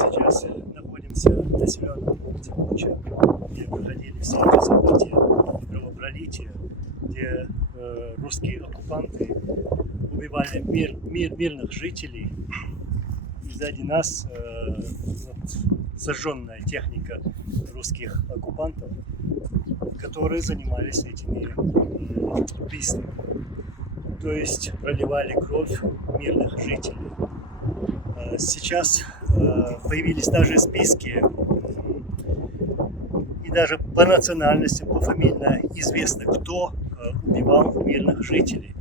Сейчас находимся в населенном пункте Буча, где проходили все эти события, кровопролития, где русские оккупанты убивали мирных жителей. И сзади нас сожженная техника русских оккупантов, которые занимались этими убийствами. То есть проливали кровь мирных жителей. Сейчас появились даже списки, и даже по национальности, пофамильно известно, кто убивал мирных жителей.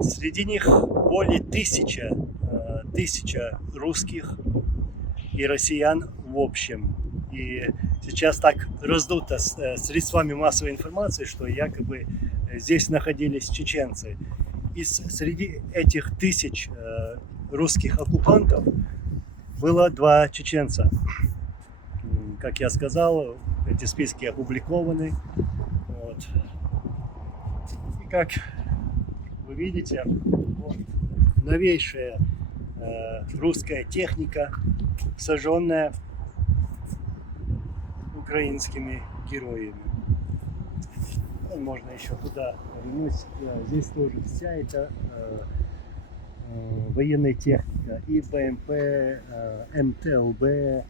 Среди них более тысяча русских и россиян в общем. И сейчас так раздуто средствами массовой информации, что якобы здесь находились чеченцы. И среди этих тысяч русских оккупантов было 2 чеченца. Как я сказал, эти списки опубликованы. Вот. И как вы видите, вот, новейшая русская техника, сожженная украинскими героями. Можно еще туда вернуть. Здесь тоже вся эта военная техника, и БМП, МТЛБ,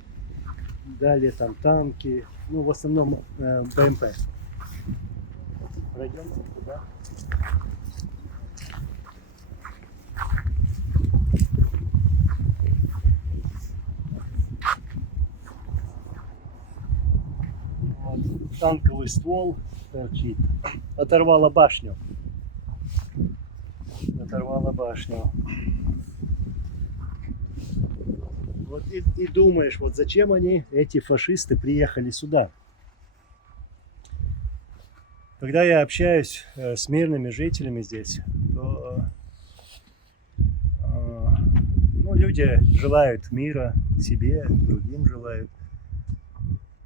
далее там танки, ну в основном БМП. Пройдем туда. Вот, танковый ствол торчит. Оторвала башню. Вот и думаешь, вот зачем они, эти фашисты, приехали сюда. Когда я общаюсь с мирными жителями здесь, то ну, люди желают мира себе, другим желают.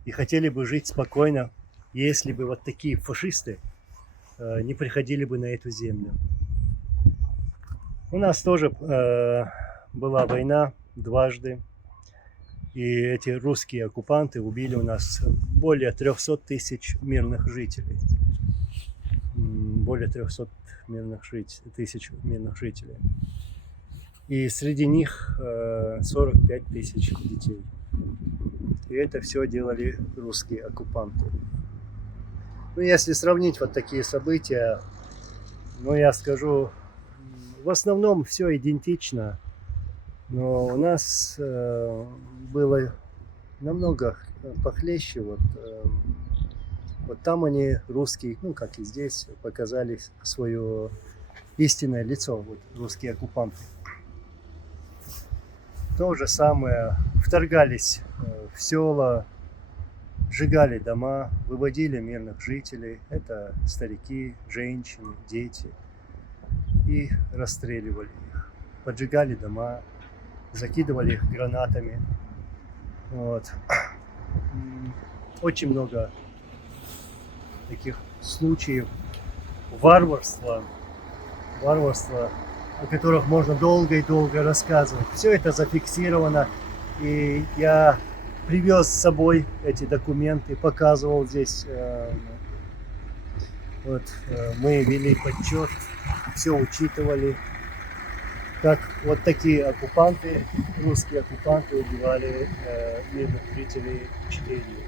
И хотели бы жить спокойно, если бы вот такие фашисты не приходили бы на эту землю. У нас тоже была война дважды, и эти русские оккупанты убили у нас более 300 тысяч мирных жителей. Более 300 тысяч мирных жителей. И среди них 45 тысяч детей. И это все делали русские оккупанты. Ну, если сравнить вот такие события, ну, я скажу, в основном все идентично, но у нас было намного похлеще. Вот там они, русские, ну как и здесь, показали свое истинное лицо, вот, русские оккупанты. То же самое, вторгались в села, сжигали дома, выводили мирных жителей, это старики, женщины, дети, и расстреливали их. Поджигали дома, закидывали их гранатами. Вот. Очень много таких случаев варварства, о которых можно долго и долго рассказывать. Все это зафиксировано, и я привез с собой эти документы, показывал здесь. Вот, мы вели подсчет, все учитывали, как вот такие оккупанты, русские оккупанты убивали мирных жителей в Чечении.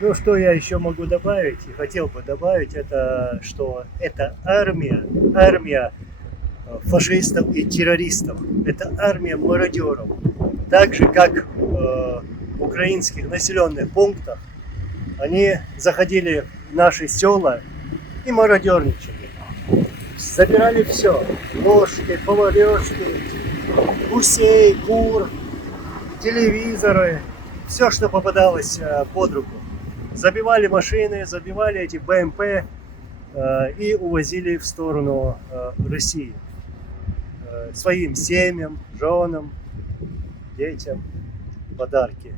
Ну, что я еще могу добавить, и хотел бы добавить, это, что это армия фашистов и террористов, это армия мародеров. Так же, как в украинских населенных пунктах, они заходили в наши села и мародерничали. Забирали все, ложки, поварешки, гусей, кур, телевизоры, все, что попадалось под руку. Забивали машины, забивали эти БМП и увозили в сторону России. Своим семьям, женам, детям подарки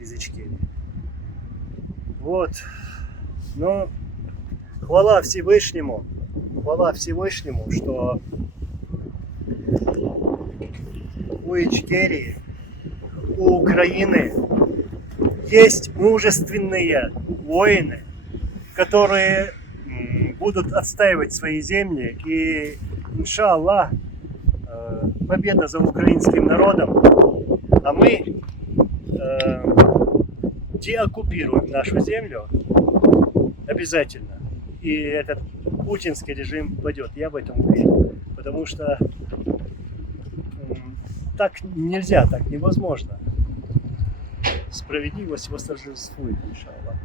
из Ичкерии. Вот. Но хвала Всевышнему, что у Ичкерии, у Украины есть мужественные воины, которые будут отстаивать свои земли, и иншаллах победа за украинским народом, а мы деоккупируем нашу землю обязательно, и этот путинский режим падет, я в этом уверен, потому что так нельзя, так невозможно. Справедливость восторжествует, иншаллах.